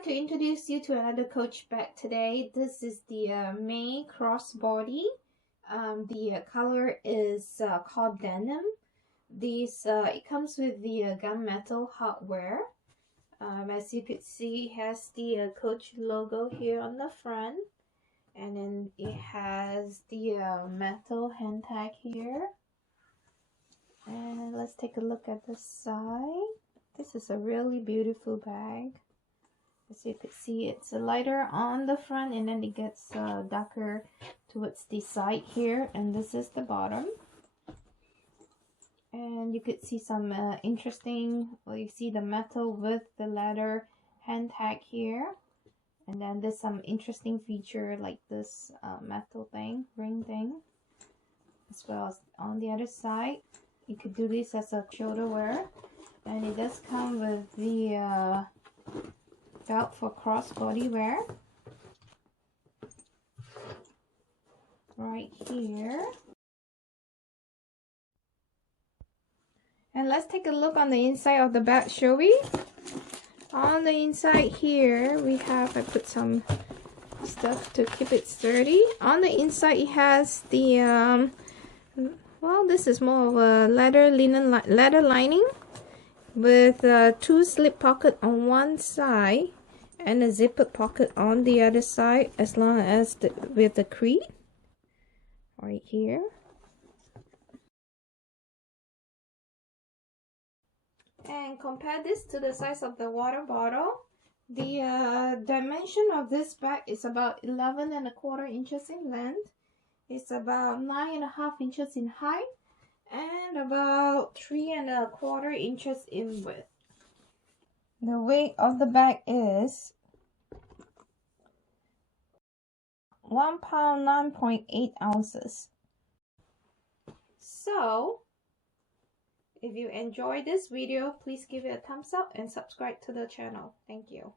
like to introduce you to another Coach bag today. This is the Nomad Crossbody. The color is called denim. It comes with the gunmetal hardware. As you could see, it has the Coach logo here on the front, and then it has the metal hand tag here. And let's take a look at the side. This is a really beautiful bag. As you can see, it's lighter on the front, and then it gets darker towards the side here, and this is the bottom. And you could see some you see the metal with the leather hand tag here, and then there's some interesting feature like this metal thing, ring thing, as well as on the other side. You could do this as a shoulder wear, and it does come with the belt for crossbody wear right here. And let's take a look on the inside of the bag, shall we? On the inside here we have, I put some stuff to keep it sturdy. On the inside it has the well, this is more of a leather lining with two slip pocket on one side and a zippered pocket on the other side, as long as with the crease right here. And compare this to the size of the water bottle. The dimension of this bag is about 11¼ inches in length. It's about 9½ inches in height and about 3¼ inches in width. The weight of the bag is 1 pound 9.8 ounces. So, if you enjoyed this video, please give it a thumbs up and subscribe to the channel. Thank you.